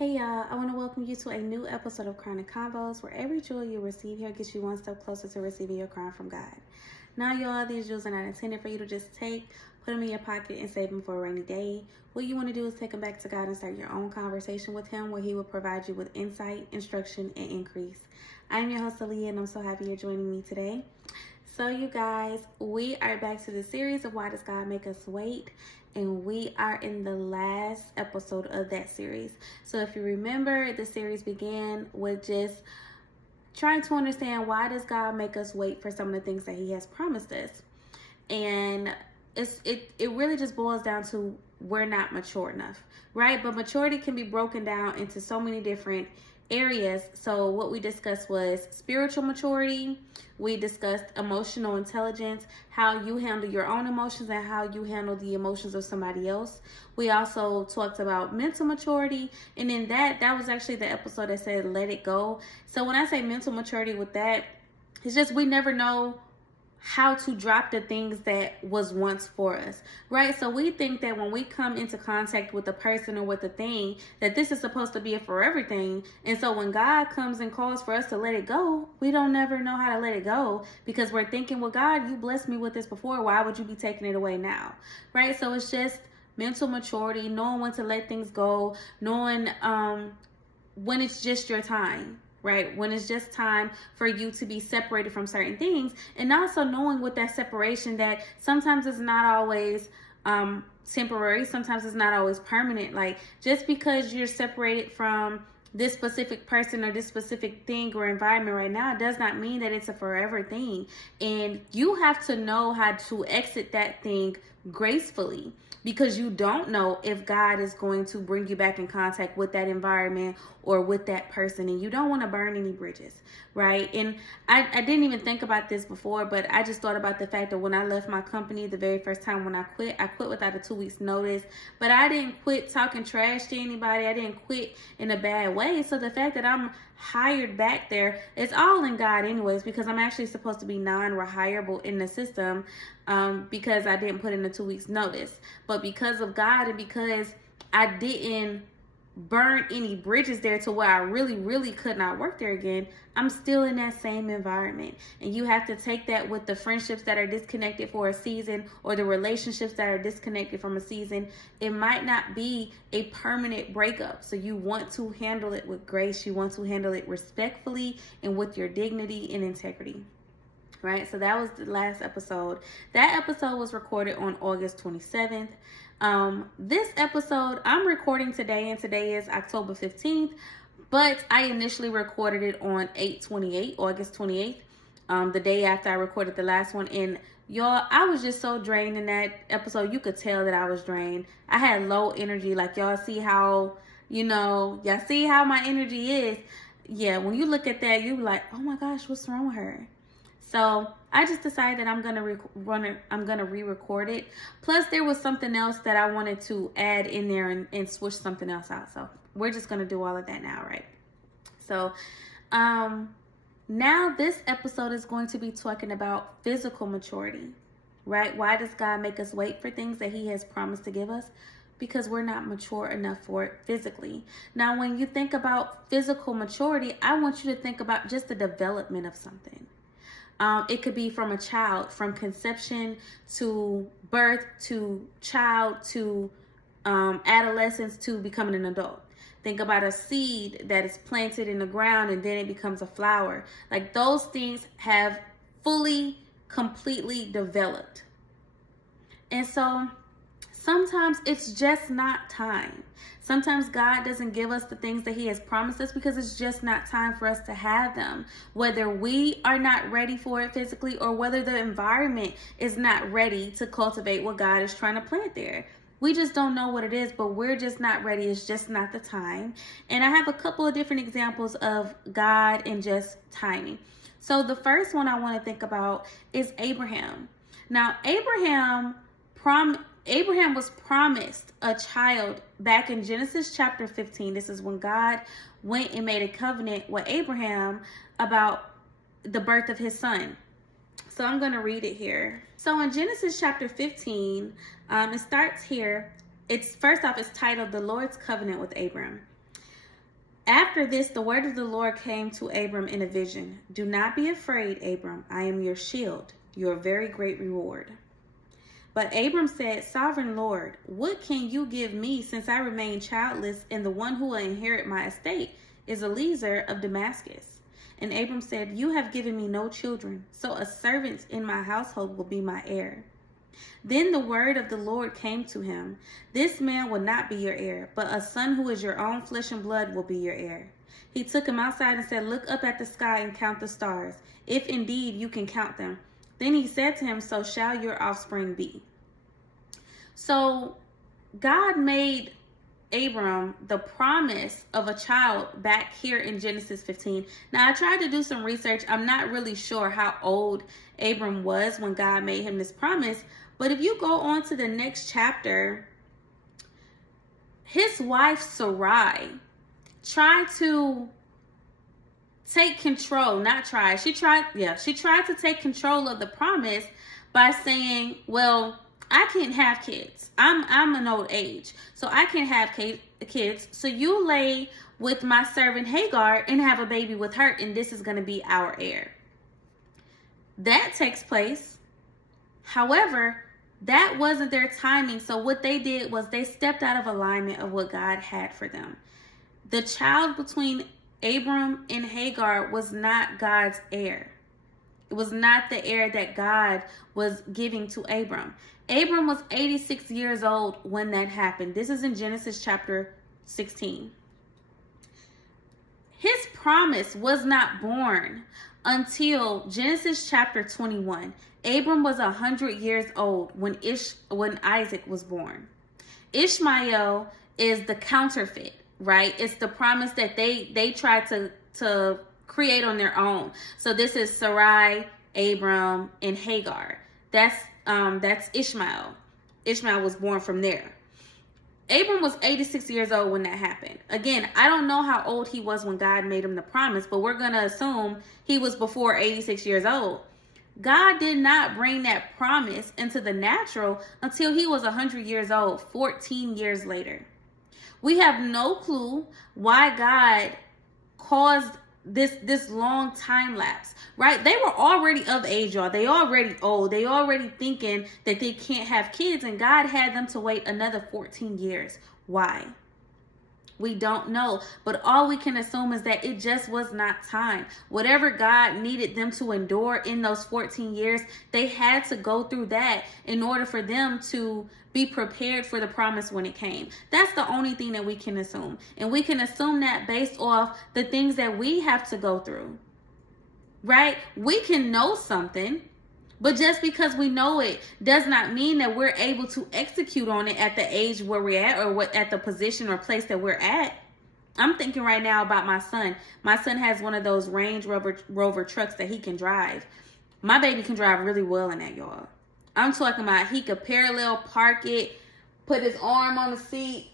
Hey y'all, I want to welcome you to a new episode of Chronic Convos, where every jewel you receive here gets you one step closer to receiving your crown from God. Now, y'all, these jewels are not intended for you to just take, put them in your pocket, and save them for a rainy day. What you want to do is take them back to God and start your own conversation with Him, where He will provide you with insight, instruction, and increase. I'm your host, Aaliyah, and I'm so happy you're joining me today. So, you guys, we are back to the series of Why Does God Make Us Wait? And we are in the last episode of that series. So if you remember, the series began with just trying to understand, why does God make us wait for some of the things that He has promised us? And it really just boils down to, we're not mature enough, right? But maturity can be broken down into so many different areas. So what we discussed was spiritual maturity. We discussed emotional intelligence, how you handle your own emotions and how you handle the emotions of somebody else. We also talked about mental maturity, and in that was actually the episode that said let it go. So when I say mental maturity with that, it's just we never know how to drop the things that was once for us, right? So we think that when we come into contact with a person or with a thing, that this is supposed to be a forever thing. And so when God comes and calls for us to let it go, we don't never know how to let it go, because we're thinking, well, God, you blessed me with this before. Why would you be taking it away now, right? So it's just mental maturity, knowing when to let things go, knowing when it's just your time, right? When it's just time for you to be separated from certain things, and also knowing with that separation that sometimes it's not always temporary, sometimes it's not always permanent. Like, just because you're separated from this specific person or this specific thing or environment right now does not mean that it's a forever thing. And you have to know how to exit that thing gracefully, because you don't know if God is going to bring you back in contact with that environment or with that person, and you don't want to burn any bridges, right? And I didn't even think about this before, but I just thought about the fact that when I left my company the very first time when I quit without a 2 weeks notice. But I didn't quit talking trash to anybody. I didn't quit in a bad way. So the fact that I'm hired back there, it's all in God anyways, because I'm actually supposed to be non-rehireable in the system, because I didn't put in a 2 weeks notice. But because of God, and because I didn't burn any bridges there to where I really could not work there again, I'm still in that same environment. And you have to take that with the friendships that are disconnected for a season, or the relationships that are disconnected from a season. It might not be a permanent breakup. So you want to handle it with grace. You want to handle it respectfully and with your dignity and integrity. Right? So that was the last episode. That episode was recorded on August 27th. This episode I'm recording today, and today is October 15th, but I initially recorded it on August 28th, the day after I recorded the last one. And y'all, I was just so drained in that episode. You could tell that I was drained. I had low energy. Like, y'all see how, y'all see how my energy is. Yeah, when you look at that, you're like, oh my gosh, what's wrong with her? So I just decided that I'm gonna re-record it. Plus, there was something else that I wanted to add in there and switch something else out. So we're just gonna do all of that now, right? So now this episode is going to be talking about physical maturity, right? Why does God make us wait for things that He has promised to give us? Because we're not mature enough for it physically. Now, when you think about physical maturity, I want you to think about just the development of something. It could be from a child, from conception to birth to child to adolescence to becoming an adult. Think about a seed that is planted in the ground and then it becomes a flower. Like, those things have fully, completely developed. And so sometimes it's just not time. Sometimes God doesn't give us the things that He has promised us because it's just not time for us to have them. Whether we are not ready for it physically, or whether the environment is not ready to cultivate what God is trying to plant there. We just don't know what it is, but we're just not ready. It's just not the time. And I have a couple of different examples of God and just timing. So the first one I want to think about is Abraham. Now, Abraham was promised a child back in Genesis chapter 15. This is when God went and made a covenant with Abraham about the birth of his son. So I'm going to read it here. So in Genesis chapter 15, it starts here. It's first off, it's titled The Lord's Covenant with Abram. After this, the word of the Lord came to Abram in a vision. Do not be afraid, Abram. I am your shield, your very great reward. But Abram said, Sovereign Lord, what can you give me since I remain childless, and the one who will inherit my estate is Eliezer of Damascus? And Abram said, You have given me no children, so a servant in my household will be my heir. Then the word of the Lord came to him. This man will not be your heir, but a son who is your own flesh and blood will be your heir. He took him outside and said, Look up at the sky and count the stars, if indeed you can count them. Then he said to him, So shall your offspring be. So God made Abram the promise of a child back here in Genesis 15. Now, I tried to do some research. I'm not really sure how old Abram was when God made him this promise. But if you go on to the next chapter, his wife Sarai tried to take control, she tried to take control of the promise by saying, well, I can't have kids. I'm an old age, so I can't have kids. So you lay with my servant Hagar and have a baby with her, and this is going to be our heir. That takes place. However, that wasn't their timing. So what they did was they stepped out of alignment of what God had for them. The child between Abram and Hagar was not God's heir. It was not the heir that God was giving to Abram. Abram was 86 years old when that happened. This is in Genesis chapter 16. His promise was not born until Genesis chapter 21. Abram was 100 years old when Isaac was born. Ishmael is the counterfeit, right? It's the promise that they tried to create on their own. So this is Sarai, Abram, and Hagar. That's Ishmael. Ishmael was born from there. Abram was 86 years old when that happened. Again, I don't know how old he was when God made him the promise, but we're going to assume he was before 86 years old. God did not bring that promise into the natural until he was 100 years old, 14 years later. We have no clue why God caused this long time lapse, right? They were already of age, y'all. They already old. They already thinking that they can't have kids, and God had them to wait another 14 years. Why? We don't know, but all we can assume is that it just was not time. Whatever God needed them to endure in those 14 years, they had to go through that in order for them to be prepared for the promise when it came. That's the only thing that we can assume. And we can assume that based off the things that we have to go through, right? We can know something, but just because we know it does not mean that we're able to execute on it at the age where we're at, or at the position or place that we're at. I'm thinking right now about my son. My son has one of those Range Rover trucks that he can drive. My baby can drive really well in that, y'all. I'm talking about he could parallel park it, put his arm on the seat,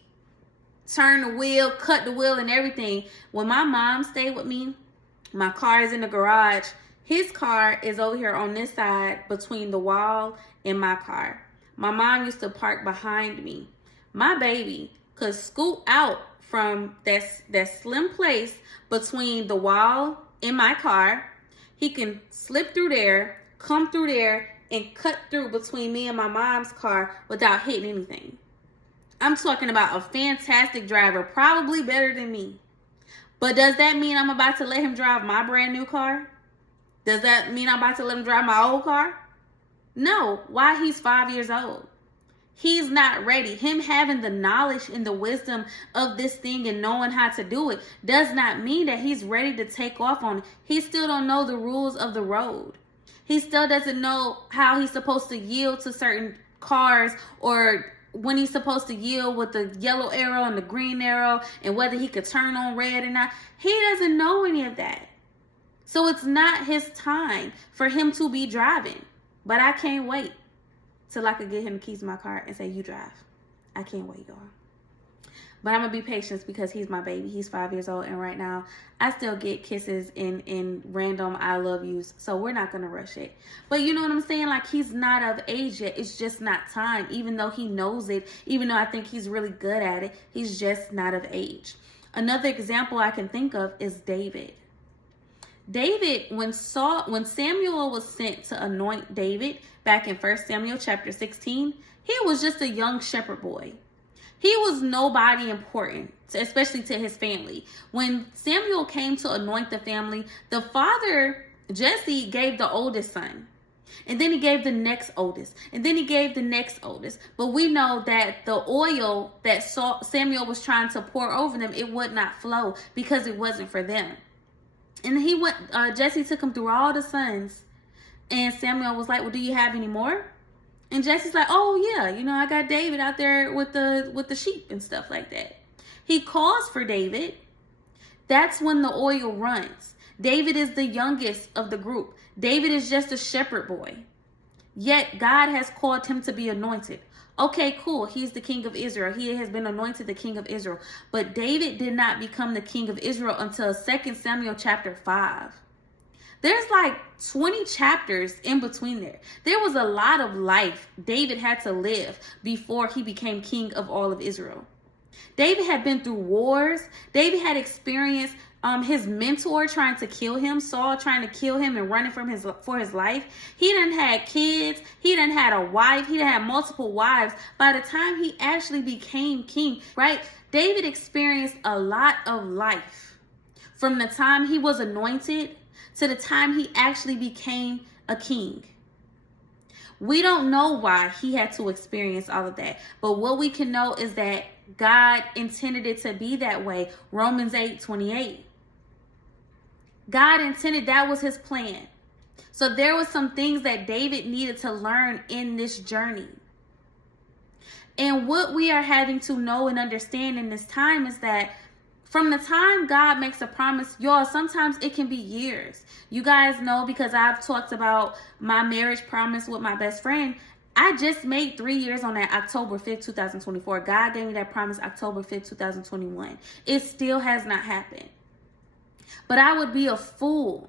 turn the wheel, cut the wheel, and everything. When my mom stayed with me, my car is in the garage. His car is over here on this side between the wall and my car. My mom used to park behind me. My baby could scoot out from that slim place between the wall and my car. He can slip through there, come through there, and cut through between me and my mom's car without hitting anything. I'm talking about a fantastic driver, probably better than me. But does that mean I'm about to let him drive my brand new car? Does that mean I'm about to let him drive my old car? No. Why? He's 5 years old. He's not ready. Him having the knowledge and the wisdom of this thing and knowing how to do it does not mean that he's ready to take off on it. He still don't know the rules of the road. He still doesn't know how he's supposed to yield to certain cars, or when he's supposed to yield with the yellow arrow and the green arrow, and whether he could turn on red or not. He doesn't know any of that. So it's not his time for him to be driving. But I can't wait till I could get him the keys to my car and say, you drive. I can't wait, y'all. But I'm going to be patient because he's my baby. He's 5 years old. And right now, I still get kisses in random I love yous. So we're not going to rush it. But you know what I'm saying? Like, he's not of age yet. It's just not time. Even though he knows it. Even though I think he's really good at it. He's just not of age. Another example I can think of is David. David, when Samuel was sent to anoint David back in 1 Samuel chapter 16, he was just a young shepherd boy. He was nobody important, especially to his family. When Samuel came to anoint the family, the father, Jesse, gave the oldest son. And then he gave the next oldest. And then he gave the next oldest. But we know that the oil that Samuel was trying to pour over them, it would not flow because it wasn't for them. And Jesse took him through all the sons. And Samuel was like, well, do you have any more? And Jesse's like, oh yeah, I got David out there with the sheep and stuff like that. He calls for David. That's when the oil runs. David is the youngest of the group. David is just a shepherd boy. Yet God has called him to be anointed. Okay, cool. He's the king of Israel. He has been anointed the king of Israel. But David did not become the king of Israel until 2 Samuel chapter 5. There's like 20 chapters in between there. There was a lot of life David had to live before he became king of all of Israel. David had been through wars. David had experienced his mentor trying to kill him, Saul trying to kill him and running for his life. He done had kids. He done had a wife. He done had multiple wives. By the time he actually became king, right? David experienced a lot of life from the time he was anointed to the time he actually became a king. We don't know why he had to experience all of that. But what we can know is that God intended it to be that way. Romans 8:28. God intended, that was his plan. So there was some things that David needed to learn in this journey. And what we are having to know and understand in this time is that from the time God makes a promise, y'all, sometimes it can be years. You guys know, because I've talked about my marriage promise with my best friend. I just made 3 years on that October 5th, 2024. God gave me that promise October 5th, 2021. It still has not happened. But I would be a fool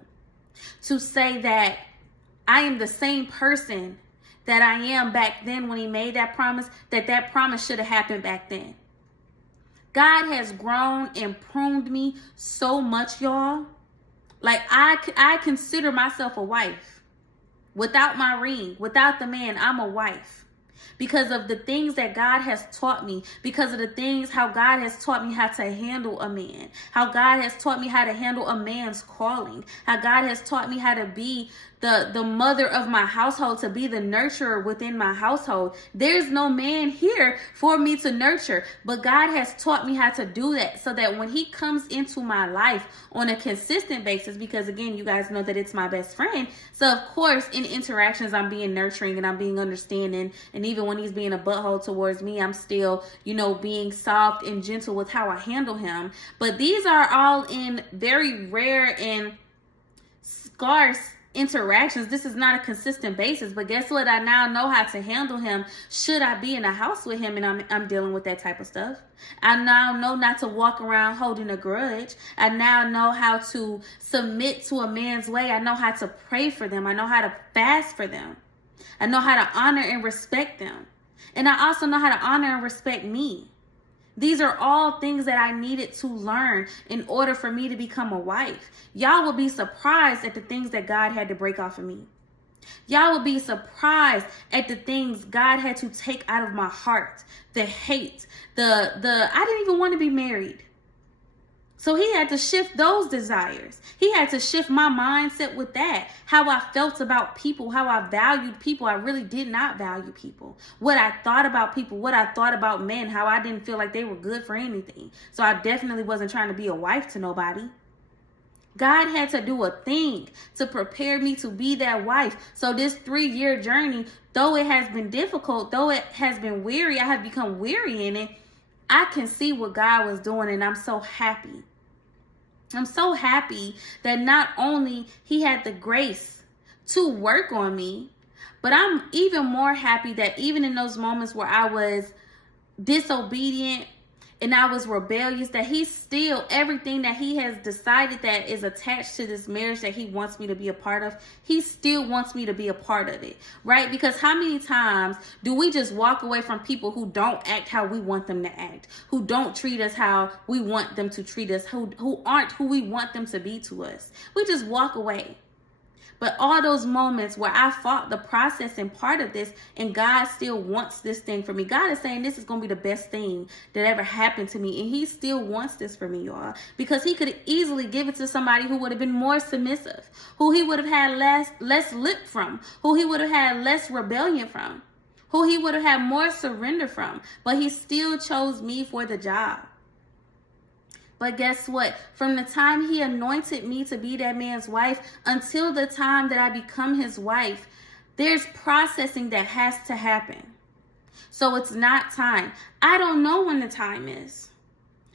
to say that I am the same person that I am back then when he made that promise, that promise should have happened back then. God has grown and pruned me so much, y'all. Like I consider myself a wife. Without my ring, without the man, I'm a wife. Because of the things that God has taught me, because of the things how God has taught me how to handle a man, how God has taught me how to handle a man's calling, how God has taught me how to be the mother of my household, to be the nurturer within my household. There's no man here for me to nurture, but God has taught me how to do that, so that when he comes into my life on a consistent basis, because again, you guys know that it's my best friend, so of course in interactions I'm being nurturing and I'm being understanding, and even when he's being a butthole towards me, I'm still, being soft and gentle with how I handle him. But these are all in very rare and scarce interactions. This is not a consistent basis, but guess what? I now know how to handle him should I be in a house with him and I'm dealing with that type of stuff. I now know not to walk around holding a grudge. I now know how to submit to a man's way. I know how to pray for them. I know how to fast for them. I know how to honor and respect them. And I also know how to honor and respect me. These are all things that I needed to learn in order for me to become a wife. Y'all will be surprised at the things that God had to break off of me. Y'all will be surprised at the things God had to take out of my heart. The hate, I didn't even want to be married. So he had to shift those desires. He had to shift my mindset with that. How I felt about people, how I valued people. I really did not value people. What I thought about people, what I thought about men, how I didn't feel like they were good for anything. So I definitely wasn't trying to be a wife to nobody. God had to do a thing to prepare me to be that wife. So this 3-year journey, though it has been difficult, though it has been weary, I have become weary in it. I can see what God was doing, and I'm so happy. I'm so happy that not only he had the grace to work on me, but I'm even more happy that even in those moments where I was disobedient and I was rebellious, that he still, everything that he has decided that is attached to this marriage that he wants me to be a part of, he still wants me to be a part of it, right? Because how many times do we just walk away from people who don't act how we want them to act, who don't treat us how we want them to treat us, who aren't who we want them to be to us? We just walk away. But all those moments where I fought the process and part of this, and God still wants this thing for me. God is saying this is going to be the best thing that ever happened to me. And he still wants this for me, y'all. Because he could easily give it to somebody who would have been more submissive, who he would have had less lip from, who he would have had less rebellion from, who he would have had more surrender from. But he still chose me for the job. But guess what? From the time he anointed me to be that man's wife until the time that I become his wife, there's processing that has to happen. So it's not time. I don't know when the time is,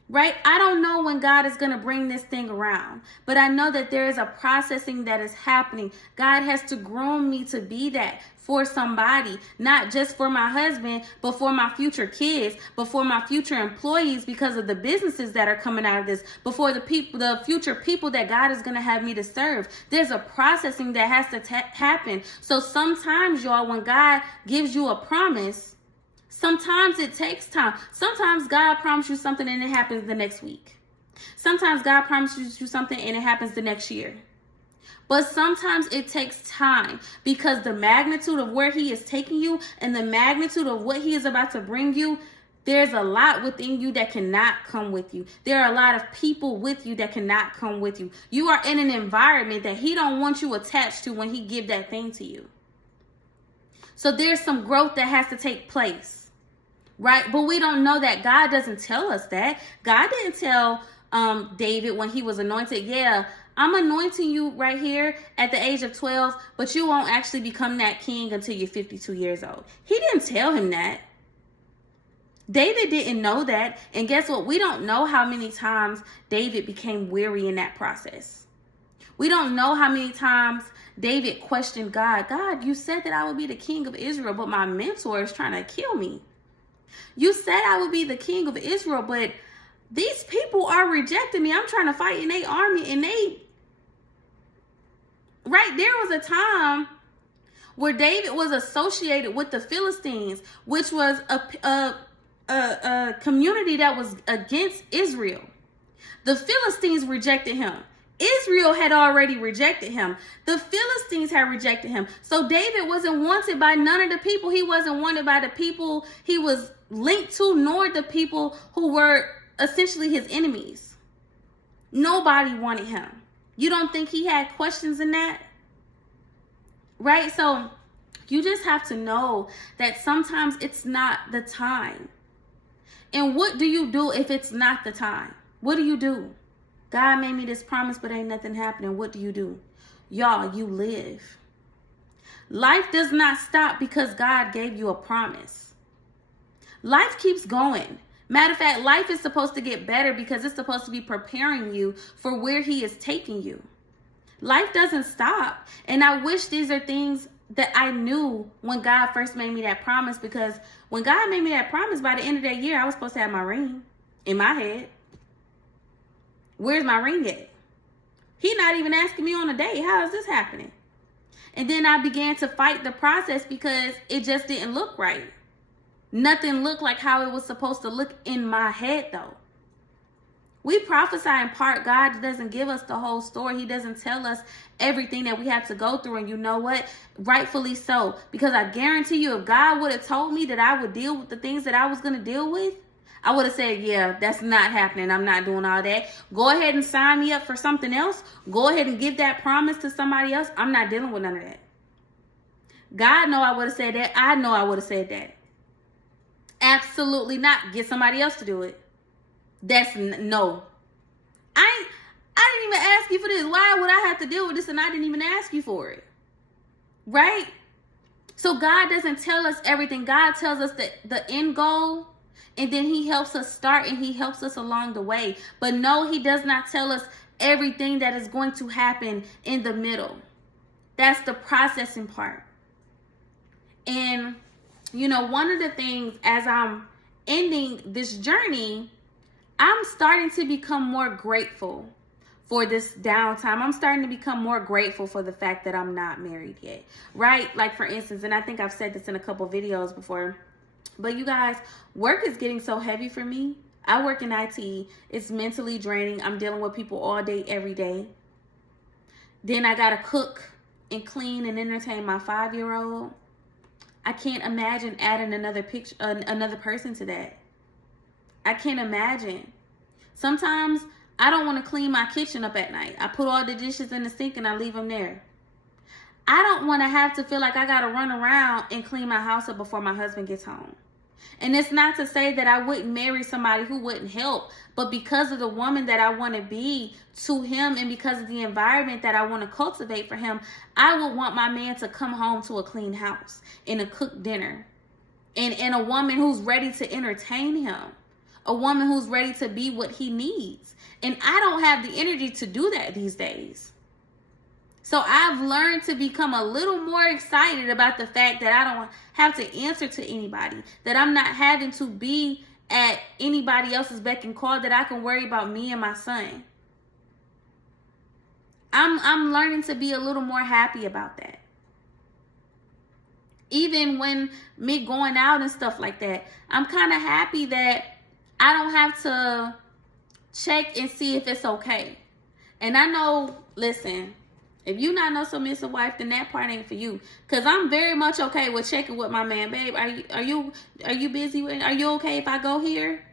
right? I don't know when God is going to bring this thing around, but I know that there is a processing that is happening. God has to groom me to be that for somebody, not just for my husband, but for my future kids, but for my future employees, because of the businesses that are coming out of this, before the future people that God is going to have me to serve. There's a processing that has to happen. So sometimes, y'all, when God gives you a promise, sometimes it takes time. Sometimes God promises you something and it happens the next week. Sometimes God promises you something and it happens the next year. But sometimes it takes time, because the magnitude of where he is taking you and the magnitude of what he is about to bring you, there's a lot within you that cannot come with you. There are a lot of people with you that cannot come with you. You are in an environment that he don't want you attached to when he give that thing to you. So there's some growth that has to take place, right? But we don't know that. God doesn't tell us that. God didn't tell David when he was anointed, yeah, I'm anointing you right here at the age of 12, but you won't actually become that king until you're 52 years old. He didn't tell him that. David didn't know that. And guess what? We don't know how many times David became weary in that process. We don't know how many times David questioned God. God, you said that I would be the king of Israel, but my mentor is trying to kill me. You said I would be the king of Israel, but these people are rejecting me. I'm trying to fight in their army, and right, there was a time where David was associated with the Philistines, which was a community that was against Israel. The Philistines rejected him. Israel had already rejected him. The Philistines had rejected him. So David wasn't wanted by none of the people. He wasn't wanted by the people he was linked to, nor the people who were essentially his enemies. Nobody wanted him. You don't think he had questions in that? Right? So you just have to know that sometimes it's not the time. And what do you do if it's not the time? What do you do? God made me this promise, but ain't nothing happening. What do you do? Y'all, you live. Life does not stop because God gave you a promise. Life keeps going. Matter of fact, life is supposed to get better because it's supposed to be preparing you for where he is taking you. Life doesn't stop. And I wish these are things that I knew when God first made me that promise, because when God made me that promise, by the end of that year, I was supposed to have my ring in my head. Where's my ring at? He not even asking me on a date. How is this happening? And then I began to fight the process because it just didn't look right. Nothing looked like how it was supposed to look in my head, though. We prophesy in part. God doesn't give us the whole story. He doesn't tell us everything that we have to go through. And you know what? Rightfully so. Because I guarantee you, if God would have told me that I would deal with the things that I was going to deal with, I would have said, yeah, that's not happening. I'm not doing all that. Go ahead and sign me up for something else. Go ahead and give that promise to somebody else. I'm not dealing with none of that. God know I would have said that. I know I would have said that. Absolutely not. Get somebody else to do it. That's no. I didn't even ask you for this. Why would I have to deal with this and I didn't even ask you for it? Right? So God doesn't tell us everything. God tells us the end goal, and then he helps us start and he helps us along the way. But no, he does not tell us everything that is going to happen in the middle. That's the processing part. And, you know, one of the things as I'm ending this journey, I'm starting to become more grateful for this downtime. I'm starting to become more grateful for the fact that I'm not married yet, right? Like, for instance, and I think I've said this in a couple videos before, but you guys, work is getting so heavy for me. I work in IT. It's mentally draining. I'm dealing with people all day, every day. Then I got to cook and clean and entertain my 5-year-old. I can't imagine adding another person to that. I can't imagine. Sometimes I don't want to clean my kitchen up at night. I put all the dishes in the sink and I leave them there. I don't want to have to feel like I got to run around and clean my house up before my husband gets home. And it's not to say that I wouldn't marry somebody who wouldn't help, but because of the woman that I want to be to him and because of the environment that I want to cultivate for him, I would want my man to come home to a clean house and a cooked dinner and a woman who's ready to entertain him, a woman who's ready to be what he needs. And I don't have the energy to do that these days. So I've learned to become a little more excited about the fact that I don't have to answer to anybody, that I'm not having to be at anybody else's beck and call, that I can worry about me and my son. I'm learning to be a little more happy about that. Even when me going out and stuff like that, I'm kind of happy that I don't have to check and see if it's okay. And I know, listen, if you not no submissive wife, then that part ain't for you. Cause I'm very much okay with checking with my man. Babe, are you busy? Are you okay if I go here?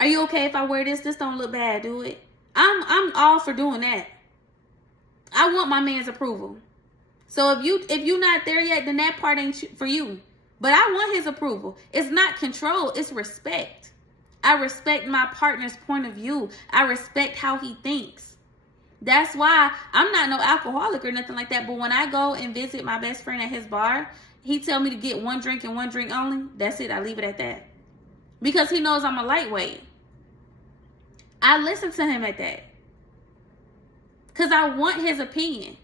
Are you okay if I wear this? This don't look bad, do it? I'm all for doing that. I want my man's approval. So if you not there yet, then that part ain't for you. But I want his approval. It's not control, it's respect. I respect my partner's point of view. I respect how he thinks. That's why I'm not no alcoholic or nothing like that. But when I go and visit my best friend at his bar, he tell me to get one drink and one drink only. That's it. I leave it at that. Because he knows I'm a lightweight. I listen to him at that. Because I want his opinion.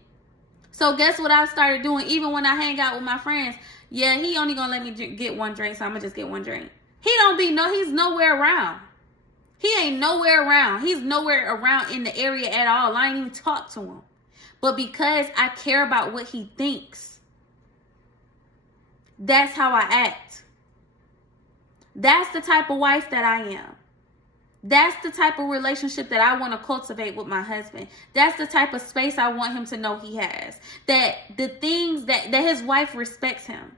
So guess what I've started doing? Even when I hang out with my friends. Yeah, he only going to let me get one drink. So I'm going to just get one drink. He's nowhere around. He ain't nowhere around. He's nowhere around in the area at all. I ain't even talk to him. But because I care about what he thinks, that's how I act. That's the type of wife that I am. That's the type of relationship that I want to cultivate with my husband. That's the type of space I want him to know he has. That the things that his wife respects him.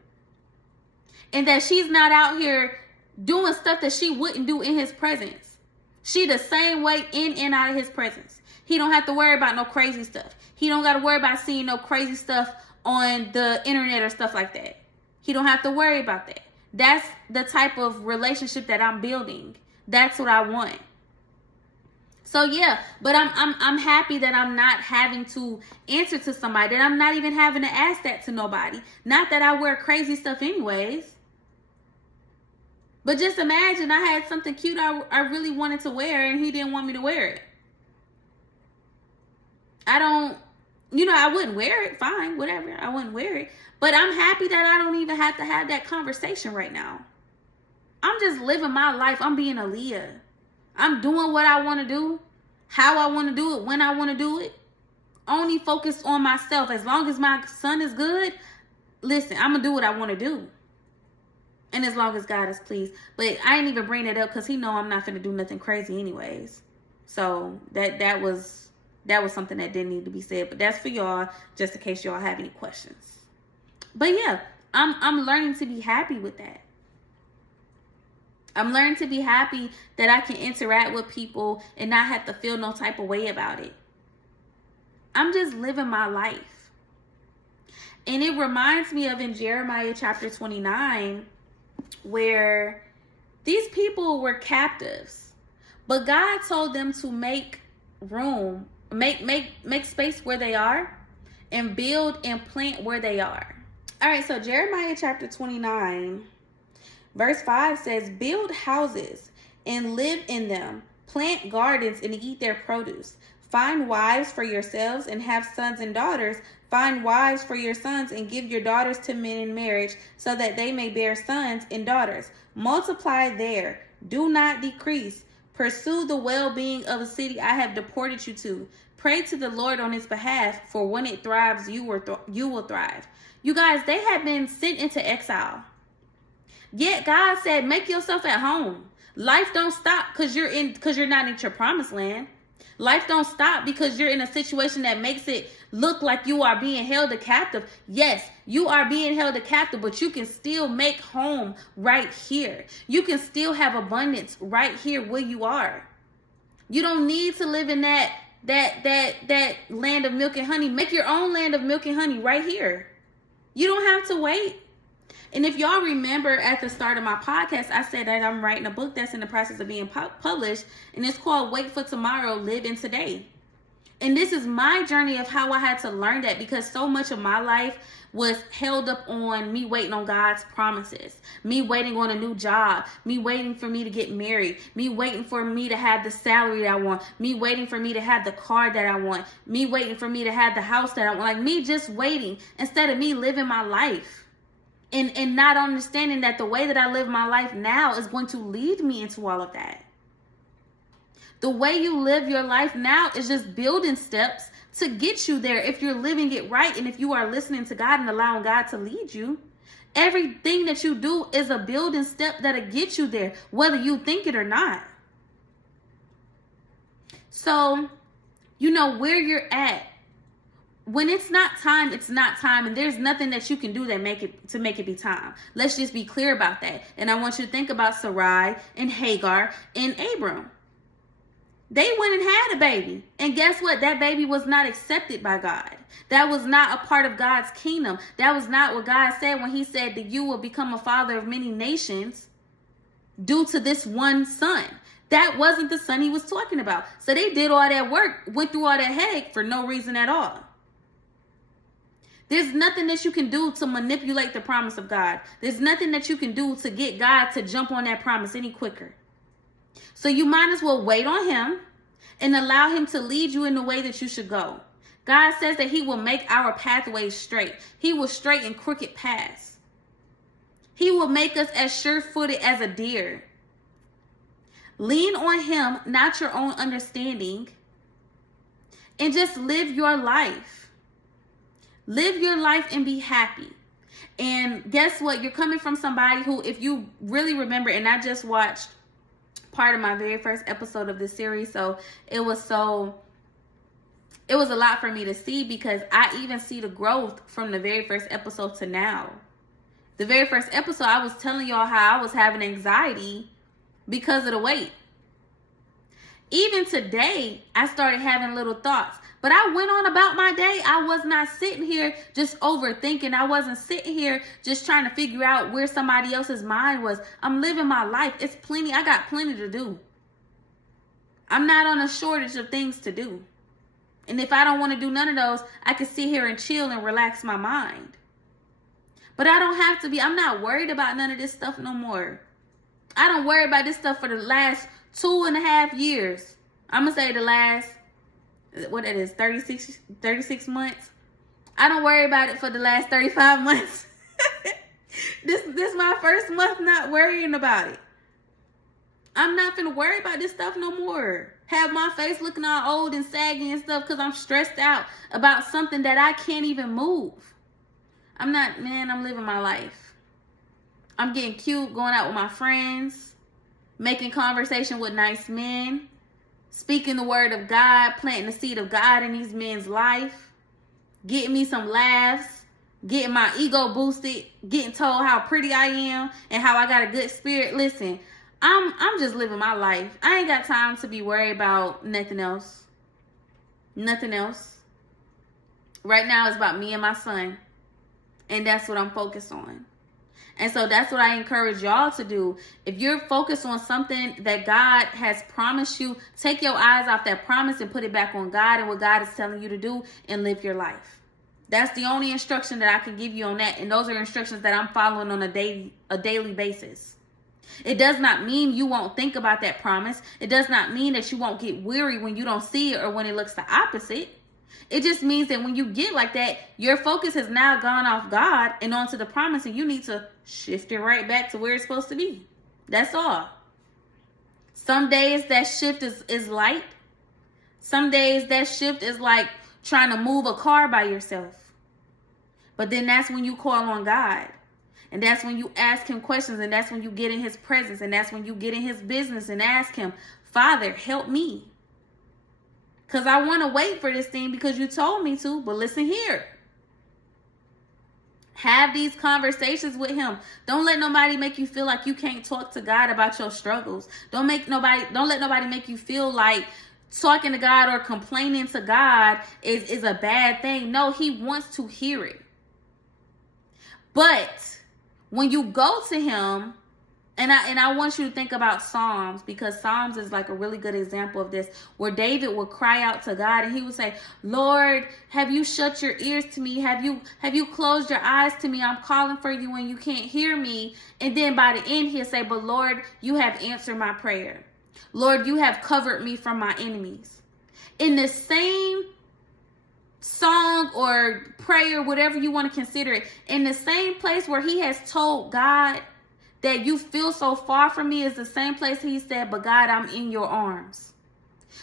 And that she's not out here doing stuff that she wouldn't do in his presence. She the same way in and out of his presence. He don't have to worry about no crazy stuff. He don't got to worry about seeing no crazy stuff on the internet or stuff like that. He don't have to worry about that. That's the type of relationship that I'm building. That's what I want. So yeah, but I'm happy that I'm not having to answer to somebody, that I'm not even having to ask that to nobody. Not that I wear crazy stuff anyways. But just imagine I had something cute I really wanted to wear and he didn't want me to wear it. I wouldn't wear it. Fine, whatever. I wouldn't wear it. But I'm happy that I don't even have to have that conversation right now. I'm just living my life. I'm being Aaliyah. I'm doing what I want to do, how I want to do it, when I want to do it. Only focused on myself. As long as my son is good, listen, I'm going to do what I want to do. And as long as God is pleased. But I ain't even bring it up because he know I'm not going to do nothing crazy anyways. So that was something that didn't need to be said. But that's for y'all, just in case y'all have any questions. But yeah, I'm learning to be happy with that. I'm learning to be happy that I can interact with people and not have to feel no type of way about it. I'm just living my life. And it reminds me of in Jeremiah chapter 29, where these people were captives, but God told them to make room, make space where they are and build and plant where they are. All right, so Jeremiah chapter 29, verse 5 says, build houses and live in them, plant gardens and eat their produce. Find wives for yourselves and have sons and daughters. Find wives for your sons and give your daughters to men in marriage so that they may bear sons and daughters. Multiply there. Do not decrease. Pursue the well-being of a city I have deported you to. Pray to the Lord on its behalf, for when it thrives, you will thrive. You guys, they have been sent into exile. Yet God said, make yourself at home. Life don't stop because you're not in your promised land. Life don't stop because you're in a situation that makes it look like you are being held captive. Yes, you are being held captive, but you can still make home right here. You can still have abundance right here where you are. You don't need to live in that land of milk and honey. Make your own land of milk and honey right here. You don't have to wait. And if y'all remember at the start of my podcast, I said that I'm writing a book that's in the process of being published, and it's called Wait for Tomorrow, Live in Today. And this is my journey of how I had to learn that, because so much of my life was held up on me waiting on God's promises, me waiting on a new job, me waiting for me to get married, me waiting for me to have the salary that I want, me waiting for me to have the car that I want, me waiting for me to have the house that I want, like me just waiting instead of me living my life. And not understanding that the way that I live my life now is going to lead me into all of that. The way you live your life now is just building steps to get you there if you're living it right and if you are listening to God and allowing God to lead you. Everything that you do is a building step that'll get you there, whether you think it or not. So, you know where you're at. When it's not time, it's not time, and there's nothing that you can do that make it be time. Let's just be clear about that. And I want you to think about Sarai and Hagar and Abram. They went and had a baby, and guess what? That baby was not accepted by God. That was not a part of God's kingdom. That was not what God said when he said that you will become a father of many nations due to this one son. That wasn't the son he was talking about. So they did all that work, went through all that headache for no reason at all. There's nothing that you can do to manipulate the promise of God. There's nothing that you can do to get God to jump on that promise any quicker. So you might as well wait on him and allow him to lead you in the way that you should go. God says that he will make our pathways straight. He will straighten crooked paths. He will make us as sure-footed as a deer. Lean on him, not your own understanding, and just live your life. Live your life and be happy. And guess what? You're coming from somebody who, if you really remember, and I just watched part of my very first episode of this series, so it was a lot for me to see, because I even see the growth from the very first episode to now. The very first episode, I was telling y'all how I was having anxiety because of the wait. Even today, I started having little thoughts. But I went on about my day. I was not sitting here just overthinking. I wasn't sitting here just trying to figure out where somebody else's mind was. I'm living my life. It's plenty. I got plenty to do. I'm not on a shortage of things to do. And if I don't want to do none of those, I can sit here and chill and relax my mind. But I don't have to be. I'm not worried about none of this stuff no more. I don't worry about this stuff for the last 2.5 years. I'm going to say the last, what it is, 36 months. I don't worry about it for the last 35 months. This my first month not worrying about it. I'm not finna worry about this stuff no more. Have my face looking all old and saggy and stuff because I'm stressed out about something that I can't even move. I'm living my life. I'm getting cute, going out with my friends, making conversation with nice men, speaking the word of God, planting the seed of God in these men's life, getting me some laughs, getting my ego boosted, getting told how pretty I am and how I got a good spirit. Listen, I'm just living my life. I ain't got time to be worried about nothing else. Nothing else. Right now it's about me and my son. And that's what I'm focused on. And so that's what I encourage y'all to do. If you're focused on something that God has promised you, take your eyes off that promise and put it back on God and what God is telling you to do and live your life. That's the only instruction that I can give you on that. And those are instructions that I'm following on a daily basis. It does not mean you won't think about that promise. It does not mean that you won't get weary when you don't see it or when it looks the opposite. It just means that when you get like that, your focus has now gone off God and onto the promise, and you need to shift it right back to where it's supposed to be. That's all. Some days that shift is light. Some days that shift is like trying to move a car by yourself. But then that's when you call on God. And that's when you ask him questions. And that's when you get in his presence. And that's when you get in his business and ask him, Father, help me. Because I want to wait for this thing because you told me to. But listen here. Have these conversations with him. Don't let nobody make you feel like you can't talk to God about your struggles. Don't let nobody make you feel like talking to God or complaining to God is a bad thing. No, he wants to hear it. But when you go to him, and I want you to think about Psalms, because Psalms is like a really good example of this, where David would cry out to God and he would say, Lord, have you shut your ears to me? Have you closed your eyes to me? I'm calling for you and you can't hear me. And then by the end he'll say, but Lord, you have answered my prayer. Lord, you have covered me from my enemies. In the same song or prayer, whatever you want to consider it, in the same place where he has told God that you feel so far from me, is the same place he said, but God, I'm in your arms.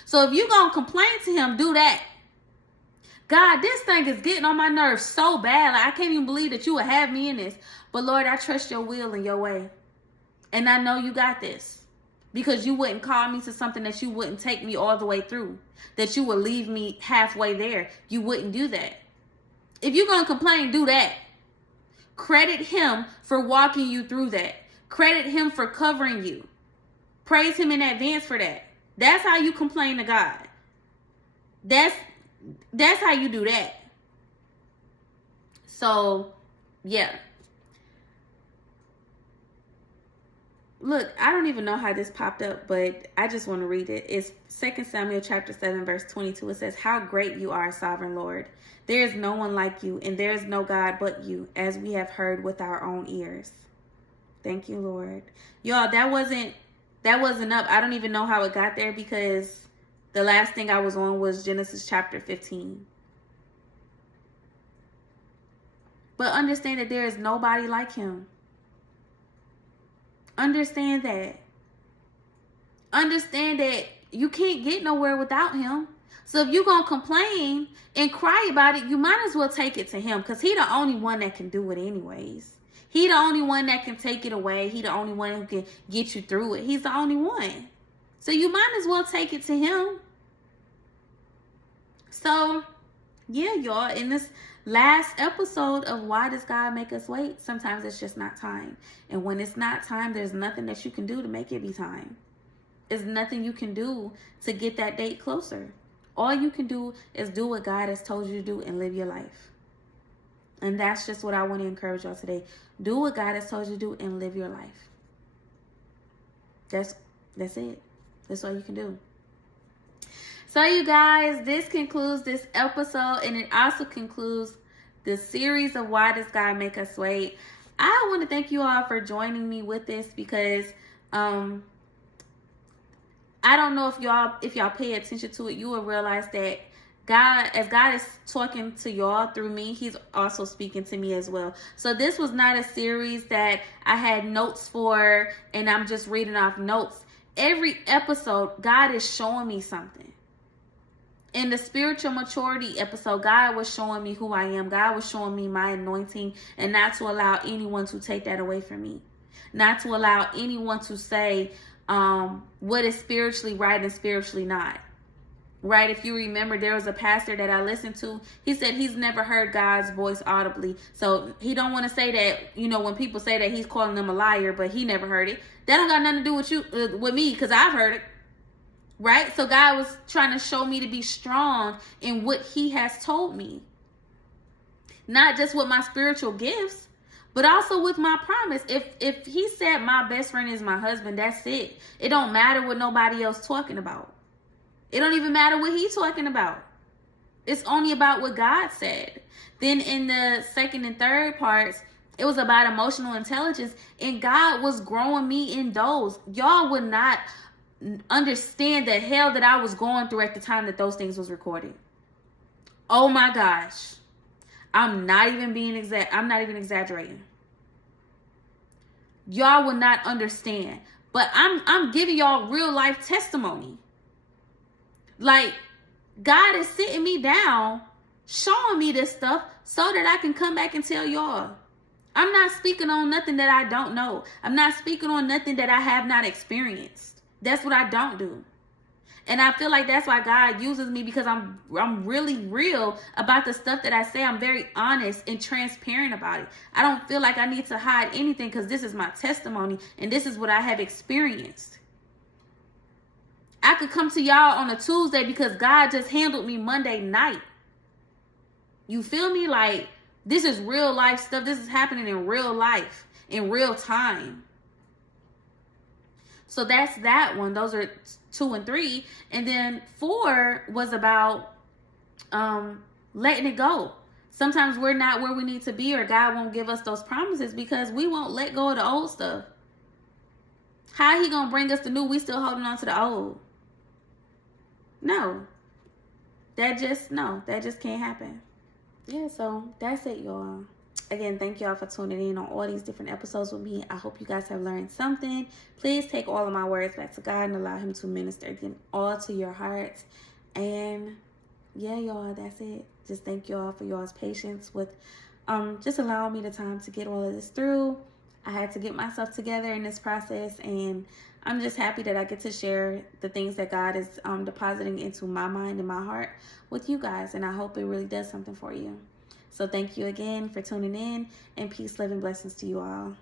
So if you're going to complain to him, do that. God, this thing is getting on my nerves so bad. Like, I can't even believe that you would have me in this. But Lord, I trust your will and your way. And I know you got this. Because you wouldn't call me to something that you wouldn't take me all the way through. That you would leave me halfway there. You wouldn't do that. If you're going to complain, do that. Credit him for walking you through that. Credit him for covering you. Praise him in advance for that. That's how you complain to God. That's how you do that. So, yeah. Look, I don't even know how this popped up, but I just want to read it. It's 2 Samuel chapter 7, verse 22. It says, how great you are, sovereign Lord. There is no one like you, and there is no God but you, as we have heard with our own ears. Thank you, Lord. Y'all, that wasn't up. I don't even know how it got there because the last thing I was on was Genesis chapter 15. But understand that there is nobody like him. Understand that. Understand that you can't get nowhere without him. So if you're going to complain and cry about it, you might as well take it to him because he's the only one that can do it anyways. He the only one that can take it away. He the only one who can get you through it. He's the only one. So you might as well take it to him. So, yeah, y'all, in this last episode of Why Does God Make Us Wait? Sometimes it's just not time. And when it's not time, there's nothing that you can do to make it be time. There's nothing you can do to get that date closer. All you can do is do what God has told you to do and live your life. And that's just what I want to encourage y'all today. Do what God has told you to do and live your life. That's it. That's all you can do. So you guys, this concludes this episode, and it also concludes the series of Why Does God Make Us Wait? I want to thank you all for joining me with this because I don't know if y'all pay attention to it, you will realize that God is talking to y'all through me, he's also speaking to me as well. So this was not a series that I had notes for and I'm just reading off notes. Every episode, God is showing me something. In the spiritual maturity episode, God was showing me who I am. God was showing me my anointing and not to allow anyone to take that away from me. Not to allow anyone to say what is spiritually right and spiritually not. Right? If you remember, there was a pastor that I listened to. He said he's never heard God's voice audibly. So he don't want to say that, when people say that, he's calling them a liar, but he never heard it. That don't got nothing to do with me because I've heard it. Right? So God was trying to show me to be strong in what he has told me. Not just with my spiritual gifts, but also with my promise. If he said my best friend is my husband, that's it. It don't matter what nobody else talking about. It don't even matter what he's talking about. It's only about what God said. Then in the second and third parts, it was about emotional intelligence. And God was growing me in those. Y'all would not understand the hell that I was going through at the time that those things was recorded. Oh my gosh. I'm not even exaggerating. Y'all will not understand. But I'm giving y'all real life testimony. Like, God is sitting me down, showing me this stuff so that I can come back and tell y'all. I'm not speaking on nothing that I don't know. I'm not speaking on nothing that I have not experienced. That's what I don't do. And I feel like that's why God uses me, because I'm really real about the stuff that I say. I'm very honest and transparent about it. I don't feel like I need to hide anything, because this is my testimony and this is what I have experienced. I could come to y'all on a Tuesday because God just handled me Monday night. You feel me? Like, this is real life stuff. This is happening in real life, in real time. So that's that one. Those are 2 and 3. And then 4 was about letting it go. Sometimes we're not where we need to be, or God won't give us those promises because we won't let go of the old stuff. How he gonna bring us the new? We still holding on to the old. No. That just can't happen. Yeah, so that's it, y'all. Again, thank y'all for tuning in on all these different episodes with me. I hope you guys have learned something. Please take all of my words back to God and allow him to minister again all to your hearts. And yeah, y'all, that's it. Just thank y'all for y'all's patience with just allowing me the time to get all of this through. I had to get myself together in this process, and I'm just happy that I get to share the things that God is depositing into my mind and my heart with you guys. And I hope it really does something for you. So thank you again for tuning in, and peace, love, and blessings to you all.